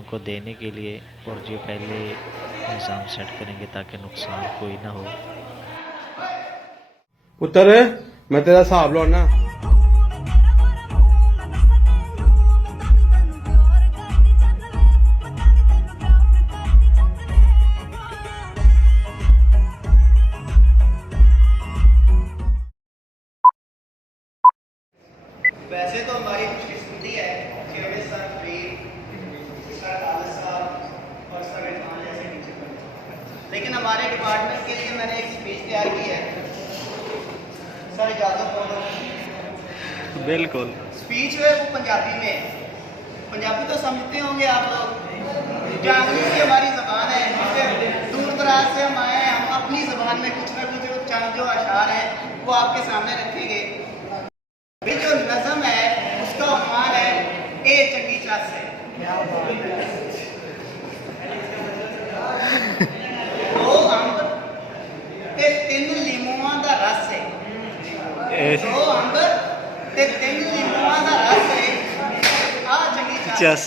बच्चों को देने के लिए, और ये पहले निज़ाम सेट करेंगे ताकि नुकसान कोई ना हो। पुत्र मैं तेरा हिसाब लाना। वैसे तो हमारी खुशकिस्मती है कि हमें सर फरीद, सर खालिद साहब और सर इरफान जैसे टीचर मिले, लेकिन हमारे डिपार्टमेंट के लिए मैंने एक स्पीच तैयार की है। सर इजाज़त दो। बिल्कुल। स्पीच है वो पंजाबी में। पंजाबी तो समझते होंगे आप लोग। जांगली की हमारी ज़बान है, जिससे दूर दराज से हम आए हैं। हम अपनी ज़बान में कुछ ना कुछ चंद जो अशार हैं वो आपके सामने रखेंगे। ये जो नज़म है उसका उन्वान है ए चंगी चास से। दो अंब ते तीन लीमुआं दा रस है। दो अंब ते तीन लीमुआं दा रस है। आ चंगी चास।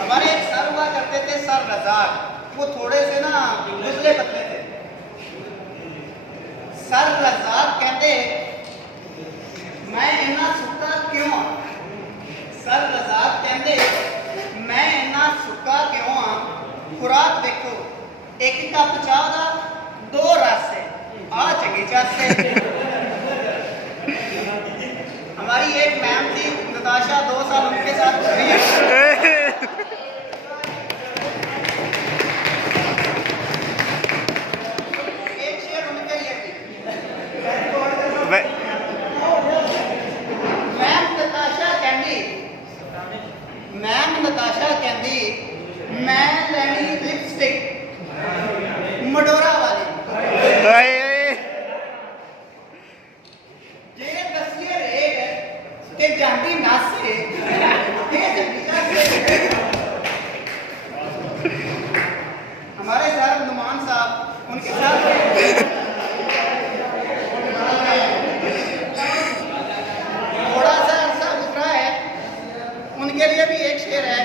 हमारे एक सर हुआ करते थे, सर रज़ाक। वो थोड़े से ना दुबले पतले थे। सर रज़ाक कहते मैं इन्ना सुक्का क्यों हाँ। सर रज़ाक कहते मैं इन्ना सुक्का क्यों हाँ। खुराक देखो, एक कप चाह दा दो रस है। आ चंगी चास है। हमारी एक मैम थी नताशा, 2 साल उनके साथ गुजरी है। एक शेर उनके लिए भी। मैम नताशा कहती मैं लैनी लिपस्टिक मडोरा वाली। जे दसिए रेट के जांदी नासे ये जंगी चासे। हमारे सर नुमान साहब, उनके साथ थोड़ा सा अरसा गुजरा है, उनके लिए भी एक शेर है।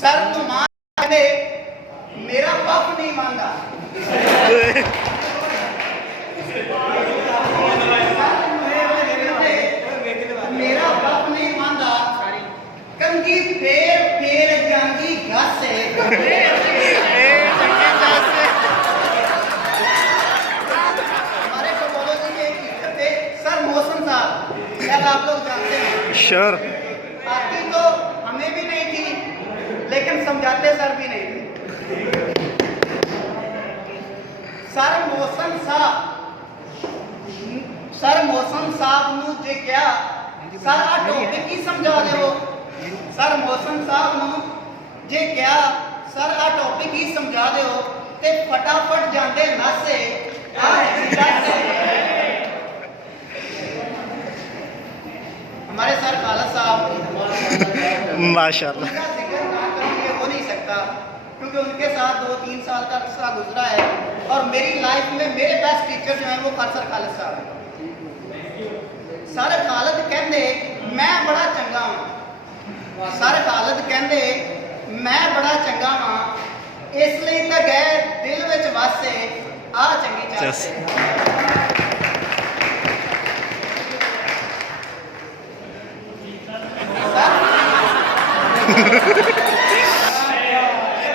सर नुमान कहते मेरा पफ नहीं मांगा। मेरा पफ नहीं मांगा, कंगी फेर फेर जांगी घस है। हमारे टोपोलॉजी के टीचर थे सर मोहसिन साहब, शायद आप लोग जानते हैं। श्योर। आती तो हमें भी नहीं थी, लेकिन समझाते सर भी नहीं थे। सर मोहसिन साहब नू जे क्या सर आ टॉपिक ही समझा दो। सर मोहसिन साहब नू जे क्या सर आ टॉपिक ही समझा दो ते फटाफट जाते नसे। हमारे सर खालिद साहब माशाल्लाह। उनका जिक्र ना करूंगे हो नहीं सकता, क्योंकि उनके साथ 2-3 साल का अरसा गुजरा है। और मेरी लाइफ में मेरे बेस्ट टीचर जो हैं वो सर खालिद साहब हैं। सर खालिद कहते मैं बड़ा चंगा हाँ। सर खालिद कहते मैं बड़ा चंगा हाँ, इसलिए तो गए दिल विच वासे आ चंगी चास।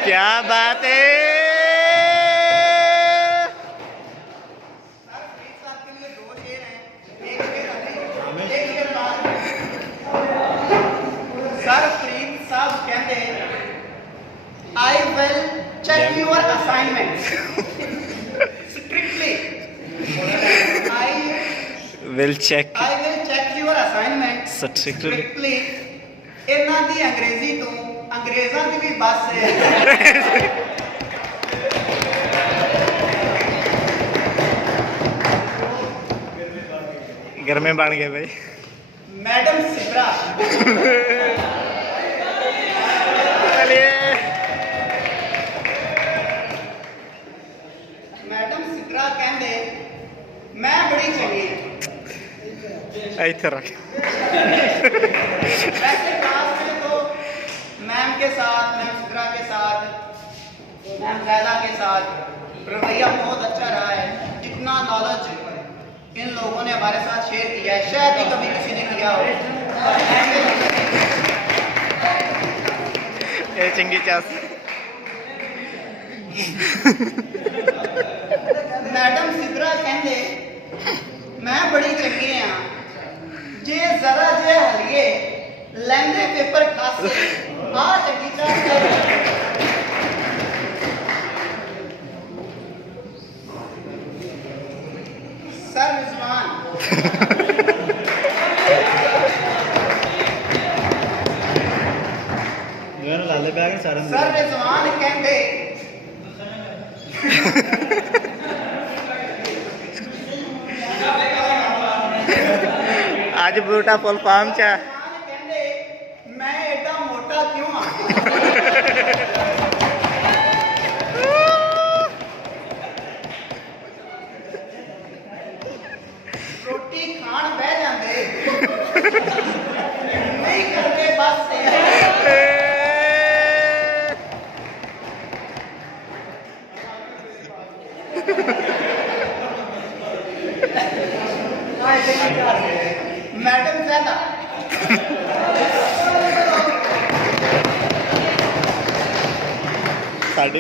क्या बात है। सर फरीद साहब के लिए 2 शेर हैं, एक शेर अभी, एक शेर बाद। सर फरीद साहब कहते I will check your assignment strictly. I will check your assignment strictly. Strictly. इन्हां दी अंग्रेजी तो अंग्रेज़ां दी भी बस है। घर में बन गए भाई। मैडम सिब्रा कहते मैं बड़ी चंगी इधर रख। वैसे क्लास में तो मैम के साथ, मैम सिद्रा के साथ, मैम फैला के साथ रवैया बहुत अच्छा रहा है। जितना नॉलेज इन लोगों ने हमारे साथ शेयर किया है शायद ही कभी किसी ने किया हो। ये चंगी चास मैडम सिद्रा कहते मैं बड़ी चंगी हाँ जे जरा जे हलिए लेंदे पेपर खासे आ चंगी चास। सर रिजवान लाले बैग सारे सर रिजवान कहते आज बूटा फुल फार्म चा कहते मैं एडा मोटा क्यों हाँ। रोटी खान बह जाते नहीं करते बस मैडम ज्यादा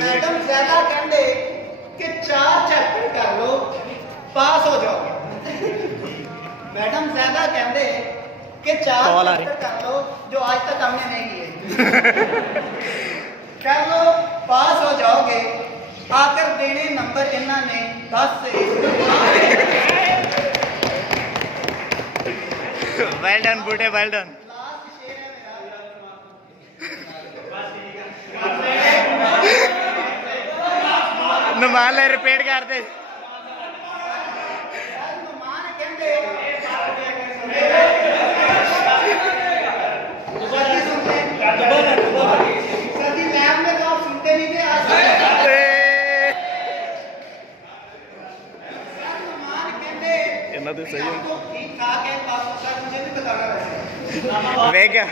मैडम ज्यादा कहते कि 4 चैप्टर कर लो पास हो जाओ। मैडम ज्यादा कहते कि 4 चैप्टर कर लो जो आज तक हमने नहीं किए। कर लो पास हो जाओगे। आकर देने नंबर इन्होंने 10 से वेल डन बूटे वेल डन। नुमान ले रिपीट कर दे। ਇਹਨਾਂ ਦੇ ਸਹੀ ठीक ठाक है सर मुझे भी बताना वैसे ਵੇਖ ਗਿਆ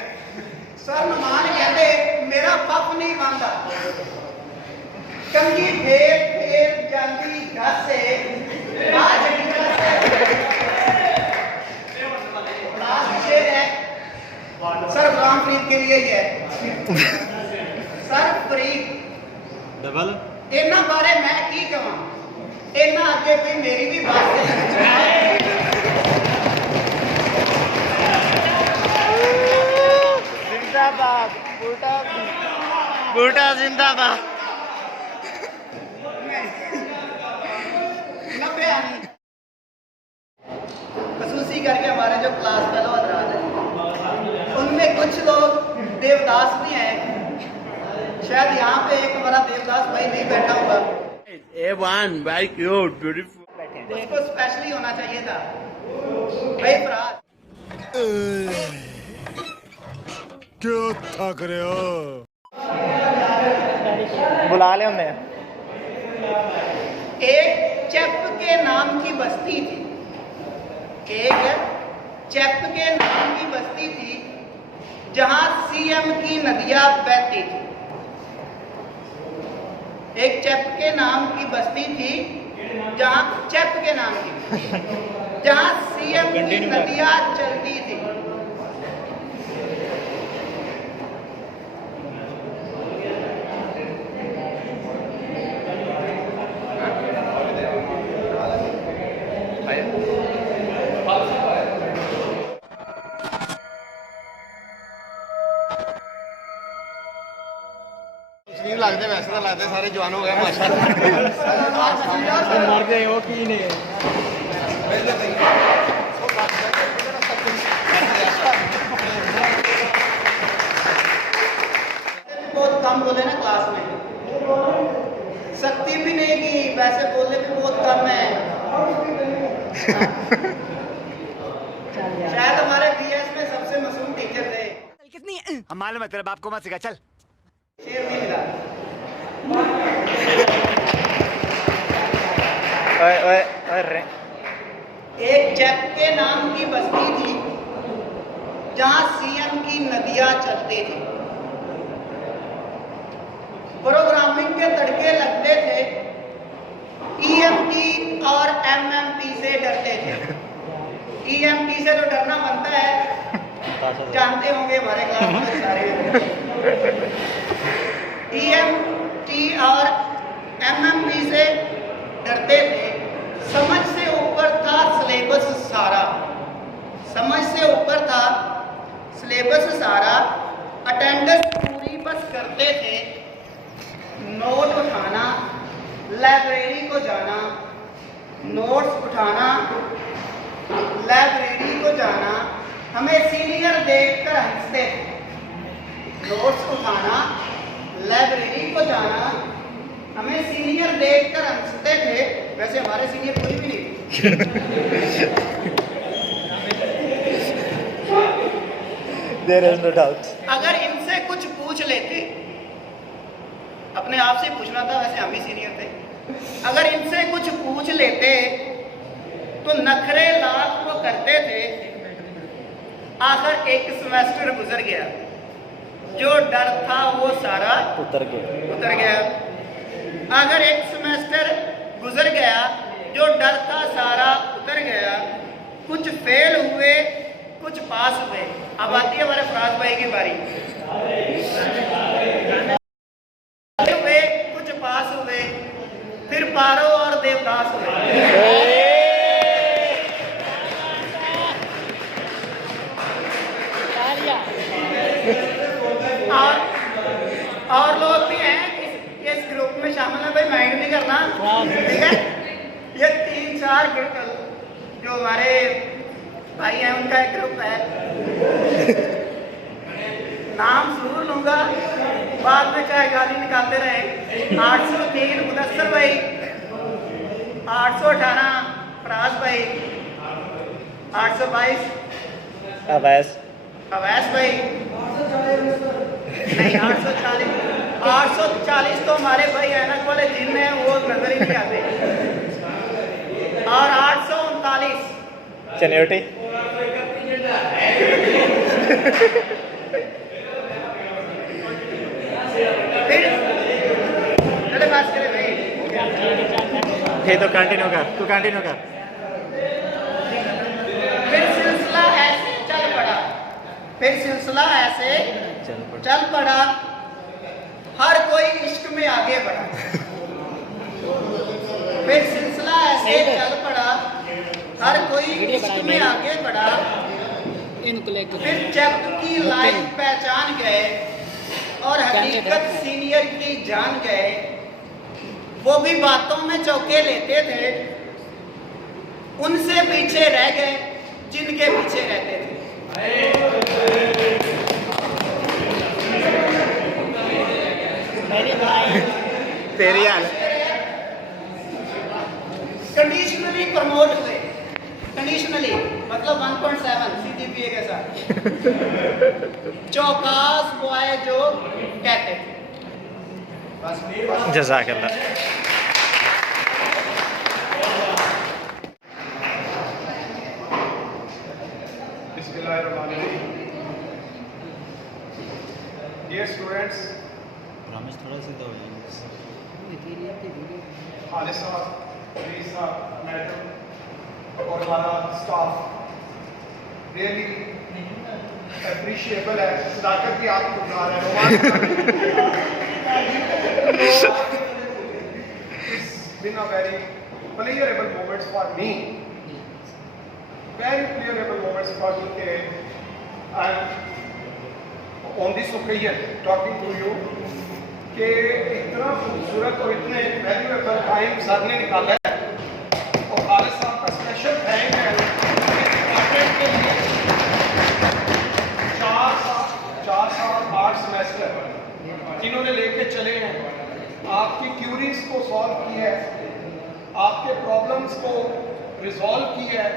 सर नुमान कहते मेरा पप नहीं बनता कंगी फेर फेर जाती घर से आ जड़ी लास्ट शेर है सर गुलाम फरीद के लिए ही है। सर फरीद डबल इन्हां बारे मैं की कहां इन्हां अगे भी मेरी भी बात है। जिंदाबाद बूटा बूटा जिंदाबाद। खसूसी करके हमारे जो क्लास फेलो हजरात हैं उनमें कुछ लोग देवदास भी हैं। शायद यहाँ पे एक हमारा देवदास भाई नहीं बैठा होगा। A1 very cute beautiful उसको स्पेशली होना चाहिए था भाई फराज। क्यों थक रहे हो बुला ले हमने। एक चेप के नाम की बस्ती थी। एक चेप के नाम की बस्ती थी जहां सीएम की नदियां बहती थी। एक चेप के नाम की बस्ती थी जहां चेप के नाम की जहां सीएम की नदियां चलती थी। नहीं लगते वैसे तो लगते सारे जवान हो गए माशाल्लाह मर गए वो की नहीं बहुत कम बोले ना क्लास में सख्ती भी नहीं की वैसे बोलने भी बहुत कम है। शायद हमारे बीएस में सबसे मासूम टीचर थे। कितनी हम मालूम है तेरे बाप को मत सिखा चल। शेर नहीं मिला। ओए ओए ओए रे एक चेप के नाम की बस्ती थी जहां सीएम की नदियां चलती थी, प्रोग्रामिंग के तड़के लगते थे, ईएमटी और एमएमपी से डरते थे। ईएमटी से तो डरना बनता है, जानते होंगे हमारे क्लास में सारे। ईएमटी और एमएमपी से डरते थे। समझ से ऊपर था सिलेबस सारा, समझ से ऊपर था सिलेबस सारा। अटेंडेंस पूरी बस करते थे, नोट उठाना, लाइब्रेरी को जाना, नोट्स उठाना, लाइब्रेरी को जाना। हमें सीनियर देखकर हंसते थे। नोट्स उठाना, लाइब्रेरी को जाना, हमें सीनियर देखकर हंसते थे। वैसे हमारे सीनियर कोई भी नहीं थे। There is no doubt. अगर इनसे कुछ पूछ लेते, अपने आप से पूछना था, वैसे हम भी सीनियर थे। अगर इनसे कुछ पूछ लेते तो नखरे लाख वो करते थे। आखिर एक सेमेस्टर गुजर गया, जो डर था वो सारा उतर गया। अगर एक सेमेस्टर गुजर गया, जो डर था सारा उतर गया। कुछ फेल हुए, कुछ पास हुए। अब आती है हमारे फराज भाई की बारी। हुए, कुछ पास हुए, फिर पारो और देवदास हुए। और लोग भी हैं इस ग्रुप में शामिल है, भाई माइंड नहीं करना, ठीक है। ये 3-4 जो हमारे भाई हैं उनका एक ग्रुप है, नाम जरूर लूंगा, बाद में चाहे गाली निकालते रहे। 803 मुदस्सर भाई, 818 फराज भाई, 822 अवैस भाई, नहीं 840 तो हमारे भाई ऐनक वाले जिन हैं, वो नजर ही नहीं आते। और 839 Seniority. फिर चले बात करें भाई। फिर तो कंटिन्यू कर, तू कंटिन्यू कर। फिर सिलसिला ऐसे चल पड़ा, फिर सिलसिला ऐसे चल पड़ा, हर कोई इश्क में आगे बढ़ा। फिर सिलसिला ऐसे चल पड़ा, हर कोई इश्क में आगे बढ़ा। फिर जब की लाइफ पहचान गए और हकीकत सीनियर की जान गए। वो भी बातों में चौके लेते थे, उनसे पीछे रह गए जिनके पीछे रहते थे। तेरी हाल कंडीशनली प्रमोट हुए, कंडीशनली मतलब 1.7 CGPA के साथ। चौकास बॉय जो कहते थे। बस जज़ाकल्लाह। Dear students, रमेश थोड़ा सीधा हो जाएगा। खालिद साहब, प्लीज साहब, मैडम और हमारा स्टाफ रियली अप्रिशिएबल है। सदाकत की आपको बुला रहे हैं। It's been a very pleasurable moments for me. Very pleasurable moments for me. I'm on this occasion talking to you कि इतना खूबसूरत और इतने वैल्यूएबल टाइम सर ने निकाला है। और खालिद साहब का स्पेशल थैंक है डिपार्टमेंट के लिए। 4 साल 8 सेमेस्टर इन्होंने लेके चले हैं, आपकी क्यूरीज को सॉल्व की है, आपके प्रॉब्लम्स को रिजॉल्व की है,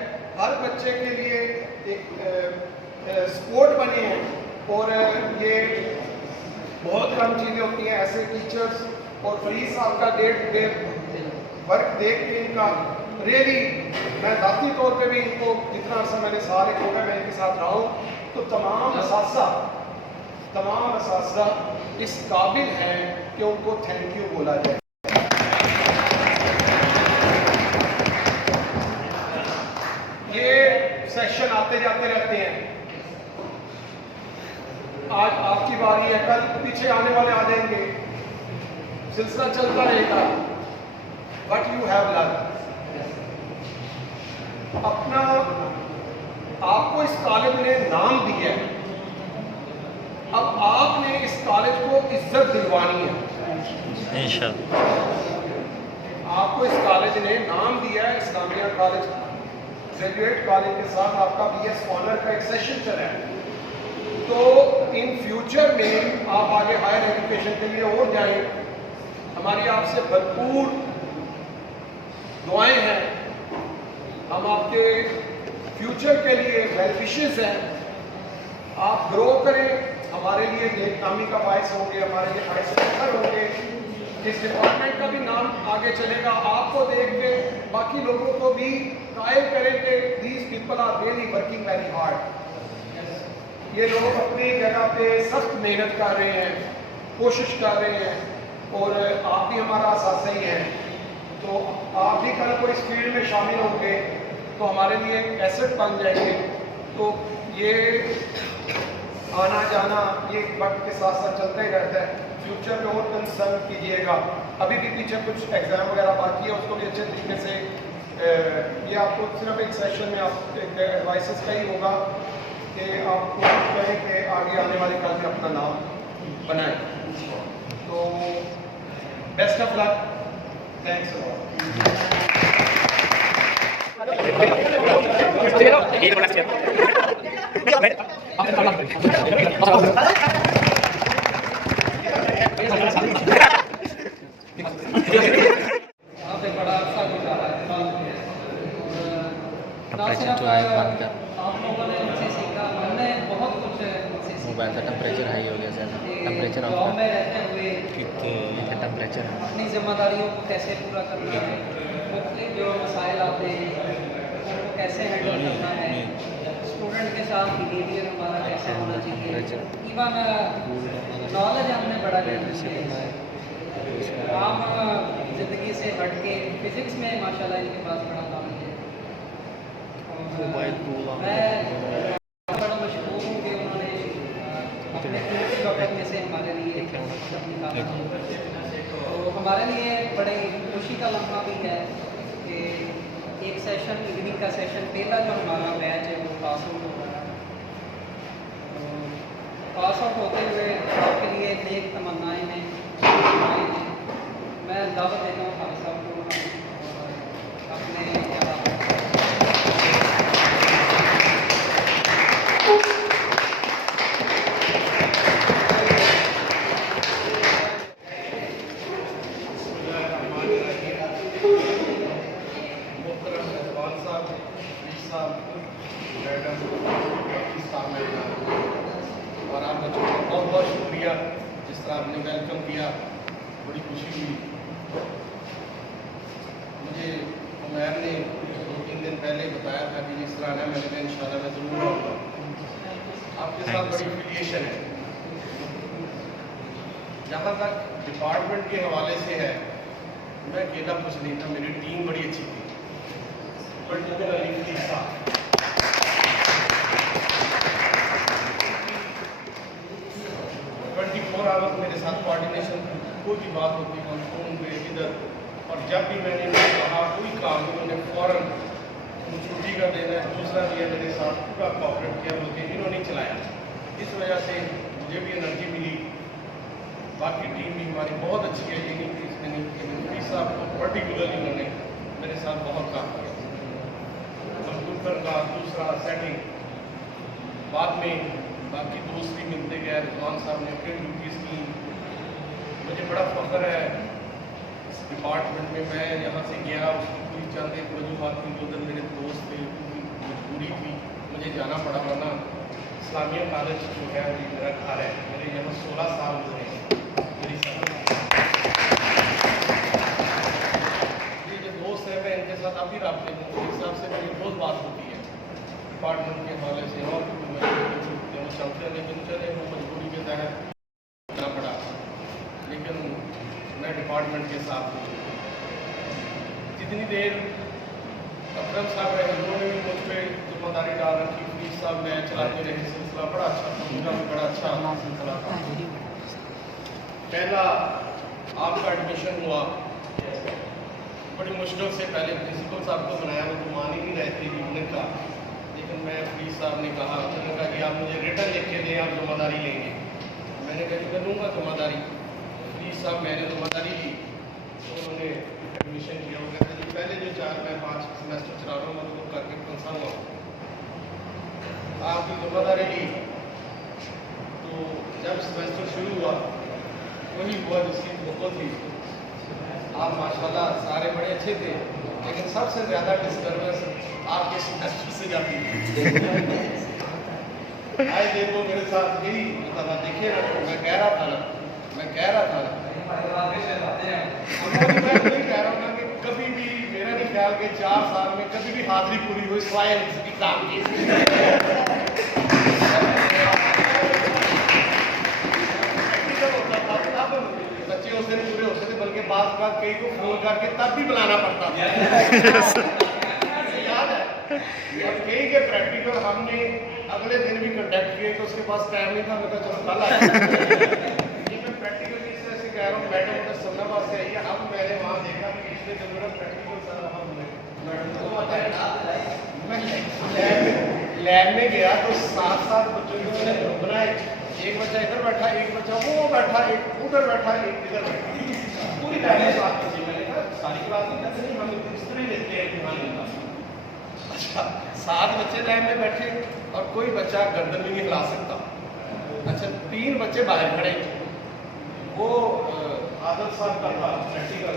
हर बच्चे के लिए एक सपोर्ट बने हैं। और ये बहुत कम चीज़ें होती हैं, ऐसे टीचर्स और फरीद साहब का डे टू डे वर्क देख के इनका रियली, मैं ज़ाती तौर पे भी इनको जितना अर्सा मैंने साल एक हो गया मैं इनके साथ रहा हूँ, तो तो तमाम असातिज़ा इस काबिल हैं कि उनको थैंक यू बोला जाए। ये सेशन आते जाते रहते हैं। आज आपकी बारी है, कल पीछे आने वाले आ जाएंगे, सिलसिला चलता रहेगा। वट यू हैव लर्न, अपना आपको इस कॉलेज ने नाम दिया है, अब आपने इस कॉलेज को इज्जत दिलवानी है इंशाअल्लाह। आपको इस कॉलेज ने नाम दिया है इस्लामिया कॉलेज, ग्रेजुएट कॉलेज के साथ आपका BS ऑनर का एक सेशन चला है। तो इन फ्यूचर में आप आगे हायर एजुकेशन के लिए और जाएं। हमारी आपसे भरपूर दुआएं हैं, हम आपके फ्यूचर के लिए वेल विशेस हैं। आप ग्रो करें, हमारे लिए नेकनामी का बायस होंगे, हमारे लिए बड़े बेहतर होंगे। इस डिपार्टमेंट का भी नाम आगे चलेगा। आपको देख के बाकी लोगों को भी कायल करें कि these people are really working very hard. ये लोग अपनी जगह पे सख्त मेहनत कर रहे हैं, कोशिश कर रहे हैं, और आप भी हमारा साथ ही हैं। तो आप भी कल को इस फील्ड में शामिल होंगे तो हमारे लिए एक एसेट बन जाएंगे। तो ये आना जाना ये वक्त के साथ साथ चलता ही रहता है। फ्यूचर में और कंसर्न कीजिएगा। अभी भी पीछे कुछ एग्ज़ाम वगैरह बाकी है, उसको भी अच्छे तरीके से ये आपको सिर्फ एक सेशन में आप एक एडवाइसेस का ही होगा कि आप कोशिश करें कि आगे आने वाले कल में अपना नाम बनाएं। तो best of luck, thanks a यहाँ पे बड़ा अच्छा गुजारा है। टेम्परेचर जो है बंद कर, आप लोगों ने उनसे सीखा, हमने बहुत कुछ उनसे सीखा। मोबाइल का टेम्परेचर हाई हो गया ज़्यादा, टेम्परेचर ऑफ जॉब कर, में रहते हुए इतना टेम्परेचर अपनी जिम्मेदारियों को कैसे पूरा करना है, मुख्तलिफ जो मसाइल आते हैं उनको कैसे हैंडल करना है, स्टूडेंट के साथ बिहेवियर हमारा कैसे होना चाहिए, इवन नॉलेज हमने बड़ा लेना चाहिए। आम ज़िंदगी से हट के फिज़िक्स में माशाल्लाह इनके पास बड़ा काम है। मैं बड़ा मशहूर हूँ कि उन्होंने अपने कीमती वक्त में से हमारे लिए वक्त निकाला। तो हमारे लिए बड़े खुशी का लम्हा भी है कि एक सेशन, इवनिंग का सेशन पहला जो हमारा बैच है वो पास आउट हो रहा है। तो पास आउट होते हुए आपके लिए नेक तमन्नाएँ हैं। मैं दावत देता हूँ खालिद साहब को अपने और आप बच्चों का बहुत बहुत शुक्रिया जिस तरह आपने वेलकम किया, बड़ी खुशी हुई। मुझे उमैर ने 2-3 दिन पहले बताया था कि जिस तरह आना, मैंने कहा इंशाल्लाह मैं ज़रूर आऊँगा। आपके साथ बड़ी एफिलिएशन है। जहाँ तक डिपार्टमेंट के हवाले से है, मैं अकेला कुछ नहीं था, मेरी टीम बड़ी अच्छी थी। पर्टिकुलरली तीसरा 24 आवर्स मेरे साथ कोऑर्डिनेशन, कोई भी बात होती है फोन पे इधर, और जब भी मैंने इनको कहा कोई काम उन्होंने फ़ौरन छुट्टी का देना है, दूसरा भी है मेरे साथ पूरा कॉपरेट किया, बल्कि इन्होंने चलाया। इस वजह से मुझे भी एनर्जी मिली। बाकी टीम भी हमारी बहुत अच्छी है, ये नहीं साहब को पर्टिकुलरली उन्होंने मेरे साथ बहुत काम किया। कंप्यूटर का दूसरा सेटिंग बाद में बाकी दोस्त भी मिलते गए, रिजवान साहब ने अपनी ड्यूटीज़ की। मुझे बड़ा फ़ख्र है इस डिपार्टमेंट में। मैं यहाँ से गया, उसकी पूरी चंद एक वजूहत थी, उधर मेरे दोस्त थे, पूरी मजबूरी थी, मुझे जाना पड़ा। वरना इस्लामिया कॉलेज जो है वो मेरा घर है, मेरे यहाँ 16 साल गुजरे हैं। मेरी ये जो दोस्त है मैं इनके साथ अभी रबते हूँ, इस हिसाब से मेरी रोज़ बात होती है डिपार्टमेंट के हवाले से। और मैं डिपार्टमेंट के साथ हूँ। जितनी देर अकरम साहब रहे उन्होंने भी मुझ पर जिम्मेदारी डाल रखी, फरीद साहब मैं चलाते रहे सिलसिला, बड़ा अच्छा उनका भी बड़ा अच्छा सिलसिला था। पहला आपका एडमिशन हुआ, बड़ी मुश्किल से पहले प्रिंसिपल साहब को बनाया, वो तो मान ही नहीं रहे थे यूनिट का, लेकिन मैं फरीद साहब ने कहा, उन्होंने कहा कि आप मुझे रिटर्न लिख के दें, आप जिम्मेदारी लेंगे। मैंने कहा कि मैं लूँगा जिम्मेदारी। फरीद साहब मैंने जिम्मेदारी ली, उन्होंने एडमिशन किया। वो कहते जी पहले जो 4-5 सेमेस्टर चला रहा हूँ मैं तो करके पहुँचाऊँगा। आपकी जिम्मेदारी ली तो जब सेमेस्टर शुरू हुआ वही हुआ जिसकी बहुत थी। आप माशाल्लाह सारे बड़े अच्छे थे, लेकिन सबसे ज़्यादा डिस्टर्बेंस आपके सेमेस्टर से जाती थी। आए देखो मेरे साथ यही मतलब देखिए ना, मैं कह रहा था ना मैं नहीं कह रहा हूँ ना कि कभी भी मेरा नहीं ख्याल कि 4 साल में कभी भी हाजिरी पूरी हुई सिवाय एग्जाम की। बच्चे उस दिन पूरे होते थे, बल्कि बात कई को फोन करके तब भी बुलाना पड़ता था। याद है? और कई के प्रैक्टिकल हमने अगले दिन भी कंडक्ट किए तो उसके पास टाइम नहीं था, मैं कहा चलो कल आए। मैं प्रैक्टिकल इस तरह से कह रहा हूँ, मैडम उधर सन्नाबाद से आई है। अब मैंने वहाँ देखा कि पिछले दिन मेरा प्रैक्टिकल सारा हम मैडम को बताया। मैं लैब में गया तो 7 बच्चों के मैंने ग्रुप बनाए, एक बच्चा इधर बैठा, एक बच्चा वो बैठा, एक उधर बैठा, एक इधर बैठा, पूरी टाइम में 7 बच्चे। मैंने कहा सारी क्लास में कैसे नहीं, हम इस तरह लेते हैं इम्तिहान लेता। अच्छा 7 बच्चे लाइन में बैठे और कोई बच्चा गर्दन भी नहीं हिला सकता। अच्छा 3 बच्चे बाहर खड़े, वो आदत साहब का था प्रैक्टिकल।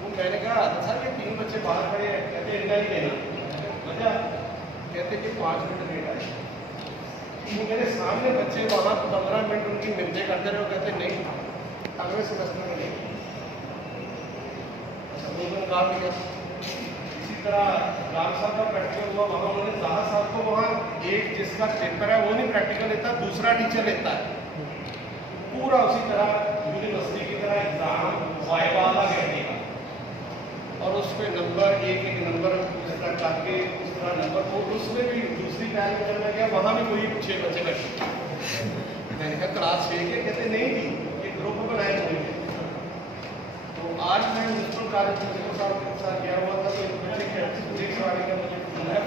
वो मैंने कहा आदत साहब ये 3 बच्चे बाहर खड़े हैं, कहते इनका ही लेना वजह, कहते कि 5 मिनट लेट आए। वो मेरे सामने बच्चे वहाँ 15 मिनट उनकी मिलते करते रहे, कहते नहीं अगले सेमेस्टर में नहीं। अच्छा 2 दिन काम किया। इसी तरह राम साहब का प्रैक्टिकल हुआ, वहाँ उन्होंने जहाँ साहब को वहाँ एक जिसका पेपर है वो नहीं प्रैक्टिकल लेता, दूसरा टीचर लेता है। पूरा उसी तरह यूनिवर्सिटी की तरह एग्जाम वाइवा कहने का, और उस पर नंबर एक नंबर इस तरह करके उस तरह नंबर को, उसमें भी दूसरी पहल में करना गया, वहाँ भी कोई 6 बच्चे बैठे। मैंने कहा क्लास 6 के, कहते नहीं थी ये ग्रुप बनाए हुए। तो आज मैं म्यूनसिपल कॉलेज प्रिंसिपल साहब के साथ गया हुआ था, तो बच्चे फिजिक्स वाले का मुझे फोन है,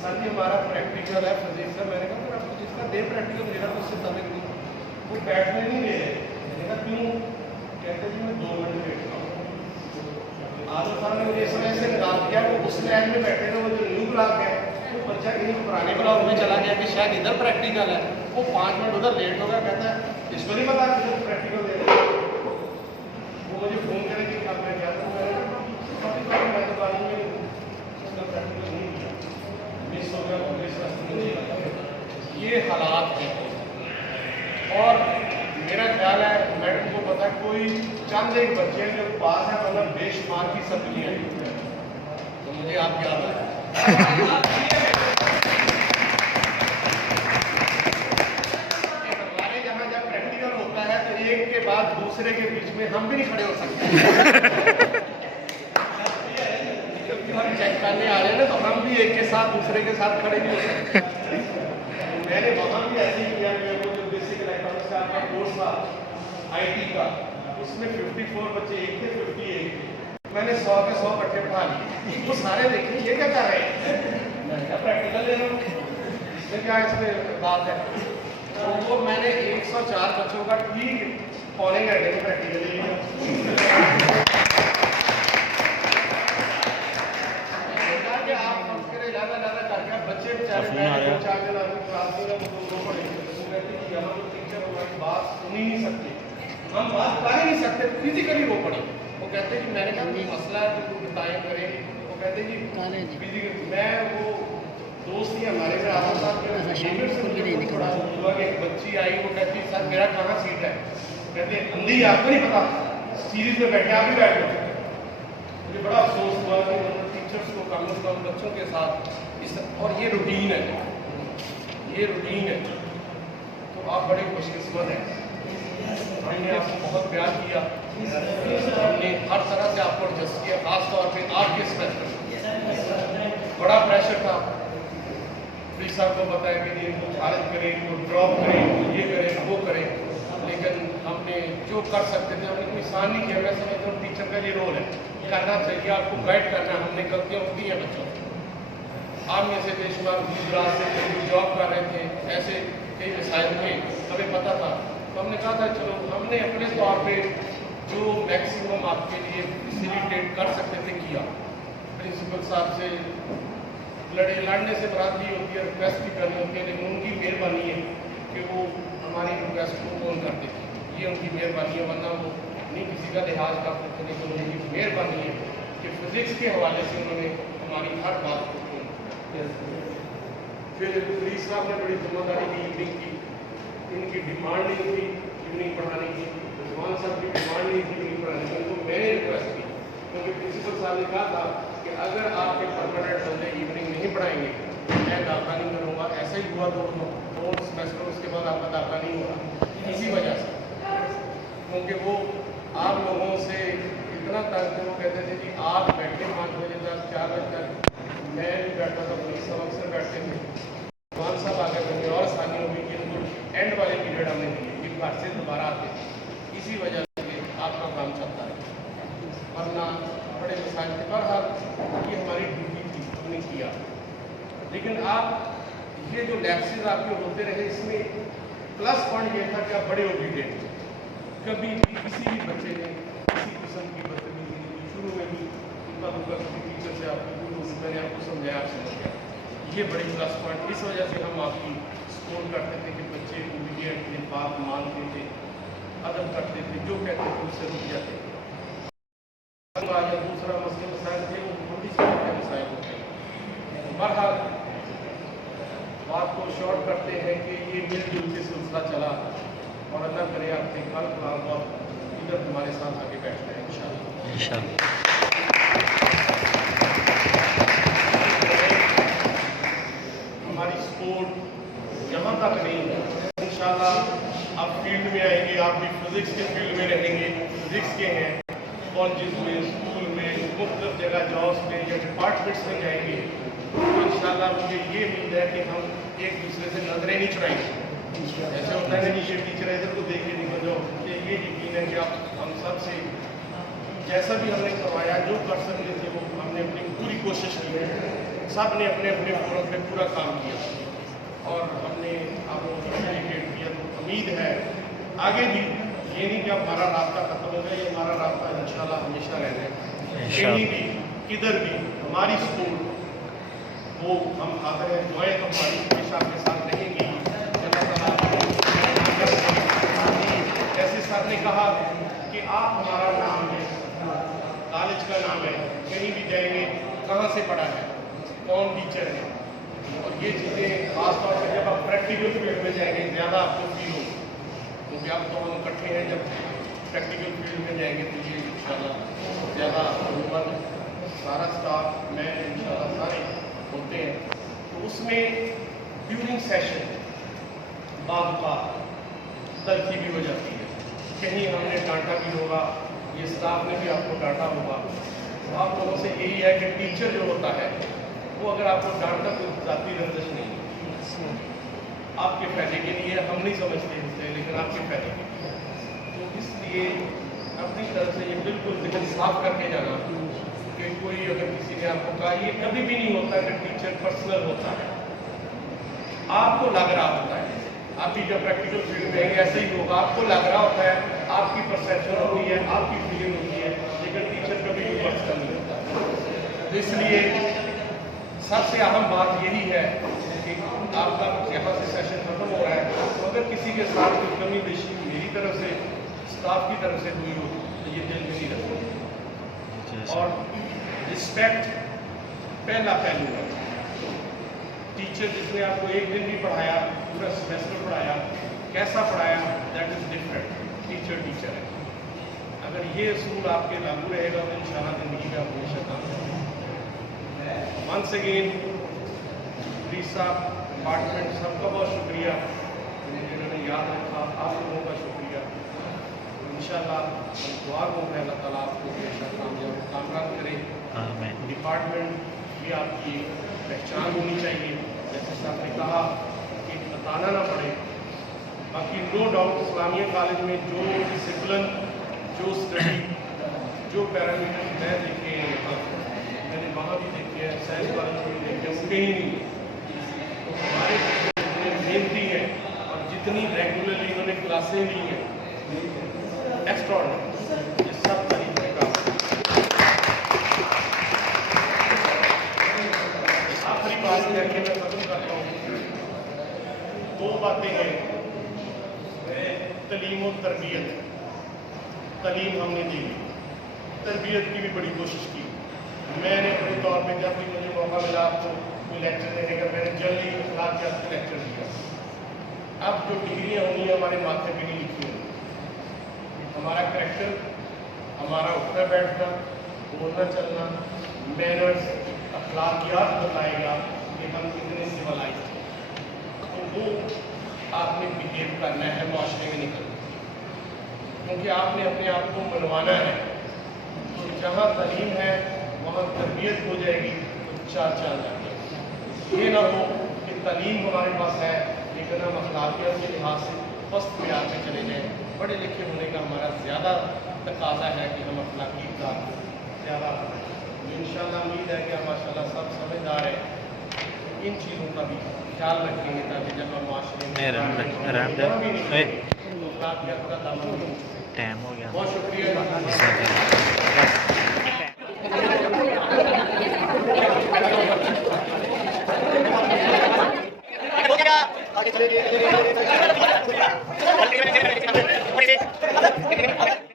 सर जी हमारा प्रैक्टिकल है फिजिक्स का। मैंने कहा फिर आपको जिसका दे प्रैक्टिकल देगा तो उससे तब नहीं, वो बैठने नहीं दे रहे। मैंने कहा क्यों? कहते जी मैं 2 मिनट बैठ रहा हूँ। आदम साहब ने मुझे इस वजह से निकाल दिया, वो उस लाइन में बैठे थे, वो जो न्यू ब्लॉक है वो बच्चा कहीं पुराने ब्लॉक में चला गया कि शायद इधर प्रैक्टिकल है, वो 5 मिनट उधर लेट हो गया। कहता है इसको नहीं पता किधर प्रैक्टिकल दे रहे। वो मुझे फोन करे कि अब मैं गया था, मैं तो कॉलेज में उसका प्रैक्टिकल नहीं किया, मिस हो गया, ये हालात हैं। और मेरा ख्याल है मैडम को पता है कोई चंद एक बच्चे जो पास है, मतलब बेशुमार की सब्जियाँ हैं। तो मुझे आप याद है हमारे जहाँ जब प्रैक्टिकल होता है तो एक के बाद दूसरे के बीच में हम भी नहीं खड़े हो सकते। जबकि हम चेक करने आ रहे हैं ना, तो हम भी एक के साथ दूसरे के साथ खड़े नहीं हो सकते। मैंने वहाँ भी ऐसे ही किया, वो जो बेसिक इलेक्ट्रॉनिक्स का आपका कोर्स था IT का, उसमें 54 बच्चे एक थे, 58 थे। मैंने 100 के 100 बच्चे बिठा लिए, वो सारे देखे ये क्या कर रहे हैं। मैंने कहा प्रैक्टिकल ले लो, इसमें क्या इसमें बात है। तो वो मैंने 104 बच्चों का ठीक पौने घंटे में प्रैक्टिकल लिया। बच्चे बेचारे 4 दिन आदमी क्लास में बात सुन ही नहीं सकते, हम बात कर ही नहीं सकते, फिजिकली रो पड़े। वो कहते कि मैंने कहा कोई मसला है तो बताएं करें। वो कहते कि फिजिकली मैं वो दोस्त ही हमारे में आदम साहब के थोड़ा हुआ कि एक बच्ची आई, वो कहती सर मेरा कहाँ सीट है। कहते अंधी आपको नहीं पता, सीरीज में बैठे आप भी बैठ लो। मुझे बड़ा अफसोस हुआ कि टीचर्स को कम से कम बच्चों के साथ इस, और ये रूटीन है, ये रूटीन है। तो आप बड़े खुशकिस्मत हैं। हमने आपको बहुत प्यार किया, हमने हर तरह से आपको एडजस्ट किया, खासतौर पे आपके सेमेस्टर बड़ा प्रेशर था। प्लीज साहब को बताया कि नहीं खारिज करें, को ड्रॉप करें, ये करें, वो करें, लेकिन हमने जो कर सकते थे हमने कोई आसान नहीं किया। मैं समझता हूँ टीचर का ये रोल है, करना चाहिए, आपको गाइड करना है। हमने गलतियाँ होती हैं बच्चों को, आप में से बेशुमार दूर से जॉब कर रहे थे, ऐसे कई मिसाइल थे, हमें पता था, तो हमने कहा था चलो हमने अपने तौर पे जो मैक्सिमम आपके लिए फैसिलिटेट कर सकते थे किया। प्रिंसिपल साहब से लड़ने से बात नहीं होती है, रिक्वेस्ट भी करनी होती है, लेकिन उनकी मेहरबानी है कि वो हमारी रिक्वेस्ट को कौन करते थे, ये उनकी मेहरबानी है, वरना वो नहीं किसी का लिहाज करते थे। लेकिन उनकी मेहरबानी है कि फिजिक्स के हवाले से उन्होंने हमारी हर बात को फिर पुलिस साहब ने बड़ी जिम्मेदारी की इवनिंग की, इनकी डिमांड नहीं थी इवनिंग पढ़ाने की, रिजवान साहब की डिमांड नहीं थी इवनिंग पढ़ाने की, उनको मैंने रिक्वेस्ट की, क्योंकि प्रिंसिपल साहब ने कहा था कि अगर आपके परमानेंट बंदे इवनिंग नहीं पढ़ाएंगे मैं दाखिला नहीं करूँगा। ऐसा ही हुआ दो सेमेस्टर, उसके बाद आपका दाखिला नहीं हुआ इसी वजह से, क्योंकि वो आप लोगों से इतना तक थे, वो कहते थे कि आप बैठे 5 बजे तक 4 बजे तक, मैं भी बैठता था, पुलिस सब अक्सर बैठते थे। भगवान साहब आ गए, मुझे और आसानी हो गई कि उनको एंड वाले पीरियड हमने दिए कि घर से दोबारा आते थे, इसी वजह से आपका काम चलता है, वरना बड़े मिसाइल थे। बहरहाल ये हमारी ड्यूटी थी, हमने किया। लेकिन आप ये जो लैप्सेस आपके होते रहे, इसमें प्लस पॉइंट ये था कि आप बड़े ओबीडिएंट, कभी भी किसी भी बच्चे ने किसी किस्म की बदतमीजी नहीं की। शुरू में भी उनका दुखा किसी टीचर से आपको मैंने आपको समझाया, आप समझ गया, ये बड़ी प्लस पॉइंट। इस वजह से हम आपकी सपोर्ट करते थे कि बच्चे ओबीडिएंट थे, बात मानते थे, अदब करते थे, जो कहते थे उससे रुक जाते थे। या दूसरा मसले मसाइल थे, वो थोड़ी सी मसाइल होते हैं। बहरहाल बात को शॉर्ट करते हैं कि ये मिलजुल के सिलसिला चला, और अल्लाह करे आपके कल प्लान और इधर हमारे साथ आगे बैठते हैं इंशाल्लाह। हमारी सपोर्ट यहाँ तक नहीं है, इंशाल्लाह आप फील्ड में आएंगे, आप भी फिजिक्स के फील्ड में रहेंगे, फिजिक्स के हैं, कॉलेज में, स्कूल में, मुख्तलिफ जगह जॉब्स में या डिपार्टमेंट्स में जाएंगे, तो इंशाल्लाह मुझे ये उम्मीद है कि हम एक दूसरे से नजरें नहीं चुराएंगे। ऐसे होता है कि ये टीचर है इधर को देख के निकल जाओ, ये यकीन है कि आप हम सब से जैसा भी हमने करवाया, जो कर सकते थे वो हमने अपनी पूरी कोशिश की है। सब ने अपने अपने फोरम पे पूरा काम किया और हमने आपको फैसिलिटेट किया। तो उम्मीद है आगे भी, ये नहीं कि हमारा रास्ता खत्म हो गया, ये हमारा रास्ता इंशाल्लाह हमेशा रहना है। कहीं भी किधर भी हमारी सपोर्ट वो हम हाजिर हैं, दुआएं तो हमारी हमेशा आपके साथ रहेंगी। जैसे सर ने कहा कि आप हमारा नाम है, कॉलेज का नाम है, कहीं भी जाएंगे कहाँ से पढ़ा है, कौन टीचर है, और ये चीज़ें खासतौर पर जब आप प्रैक्टिकल फील्ड में जाएंगे ज़्यादा आपको फील हो, क्योंकि आप तो हम इकट्ठे हैं, जब प्रैक्टिकल फील्ड में जाएंगे तो ये इंशाल्लाह ज़्यादा ऊपर सारा स्टाफ मैं इंशाल्लाह सारे होते हैं। तो उसमें ड्यूरिंग सेशन बाबा तलखी भी हो जाती है, कहीं हमने डांटा भी होगा, ये स्टाफ ने भी आपको डांटा होगा। तो आप लोगों से यही है कि टीचर जो होता है वो अगर आपको डांटा तो जाती रंजिश नहीं है, आपके फायदे के लिए, हम नहीं समझते इससे, लेकिन आपके फायदे के लिए। तो इसलिए अपनी तरफ से ये बिल्कुल दिल साफ करके जाना कि कोई अगर किसी ने आपको कहा, ये कभी भी नहीं होता कि टीचर पर्सनल होता है, आपको लग रहा होता है, आपकी जब प्रैक्टिकल फील्ड में ऐसे ही होगा, आपको लग रहा होता है, आपकी परसेप्शन होती है, आपकी फीलिंग होती है, लेकिन टीचर कभी भी पर्सनल नहीं होता। तो इसलिए सबसे अहम बात यही है कि आपका यहाँ से सेशन खत्म हो रहा है, तो अगर किसी के साथ कोई कमी पेशी मेरी तरफ से, स्टाफ की तरफ से हुई हो, तो ये दिल में नहीं रखो। और रिस्पेक्ट पहला पहलू है। टीचर जिसने आपको एक दिन भी पढ़ाया, पूरा सेमेस्टर पढ़ाया, कैसा पढ़ाया, that is different. Teacher teacher है। अगर ये असूल आपके लागू रहेगा तो इंशाल्लाह ज़िंदगी का हमेशा काम करेगा। वंस अगेन प्लीज साहब, डिपार्टमेंट सबका बहुत शुक्रिया जिन्होंने याद रखा, आप लोगों का शुक्रिया। इंशाल्लाह हम दुआ को है अल्लाह ताला आपको हमेशा कामयाब करे। आमीन। डिपार्टमेंट भी आपकी पहचान होनी चाहिए, जैसे साहब ने कहा कि बताना ना पड़े। बाकी नो डाउट इस्लामिया कॉलेज में जो डिसिप्लिन, जो स्टडी, जो पैरामीटर मैं देखे हैं यहाँ, मैंने वहाँ भी देखे हैं, साइंस कॉलेज में भी देखे हैं, उनके ही नहीं। तो हमारे जितने मेहनती हैं और जितनी रेगुलरली इन्होंने क्लासें ली हैं, एक्स्ट्राऑर्डिनरी, ये सब तारीफ के काम। आखिरी बात करके मैं खत्म करता हूँ। 2 बातें हैं, तलीम और तरबियत। तलीम हमने दी, तरबियत की भी बड़ी कोशिश की। मैंने अपने तौर पे जब भी मुझे मौका मिला आपको कोई लेक्चर देने का, मैंने जल्दी अखलाकियात का लेक्चर दिया। अब जो डिग्रियाँ होनी है हमारे माथे पे नहीं लिखी होंगी। हमारा करैक्टर, हमारा उठना बैठना, बोलना चलना, मैनर्स, अखलाकियात बताएगा कि हम कितने सिविलाइज हैं। तो वो आपने बिहेव करना है माशरे में निकल, क्योंकि आपने अपने आप को मनवाना है। तो जहाँ तालीम है वहाँ तरबियत हो जाएगी, तो 4 चांद लग जाएंगे। ये ना हो कि तालीम हमारे पास है लेकिन हम अखलाकियात के लिहाज से फर्स्ट प्यार में चले जाएँ। पढ़े लिखे होने का हमारा ज़्यादा तकाजा है कि हम अखलाकी का ज़्यादा इंशाल्लाह उम्मीद है कि हम माशाल्लाह सब समझदार हैं, इन चीज़ों का भी ख्याल रखेंगे ताकि जब हम माशरे अखलाकियात का दामन। टाइम हो गया। बहुत शुक्रिया।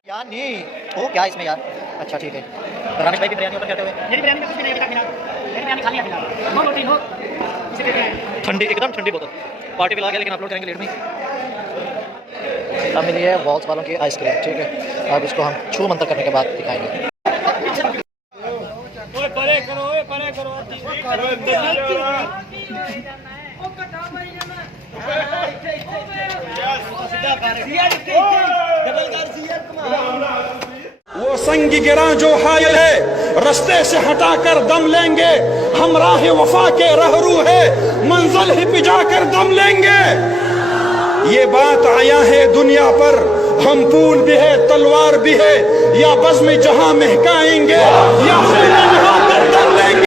यार नहीं हो क्या इसमें यार। अच्छा ठीक है। रामेश भाई की बिरयानी ऊपर करते हुए मेरी बिरयानी में कुछ भी नहीं अभी तक मिला। मेरी बिरयानी खाली है फिलहाल। नो रोटी नो, इसे कहते हैं ठंडी, एकदम ठंडी बोतल। पार्टी पिला के लेकिन अपलोड करेंगे लेट में। अब मिली है वॉल्स वालों की आइसक्रीम, ठीक है। अब इसको हम छू मंतर करने के बाद दिखाएंगे। वो संग गिरा जो हायल है रस्ते से हटाकर दम लेंगे, हम राह वफा के रहरू है मंजिल ही पिजा कर दम लेंगे। ये बात आया है दुनिया पर, हम फूल भी है तलवार भी है, या बज़्म जहां महकाएंगे या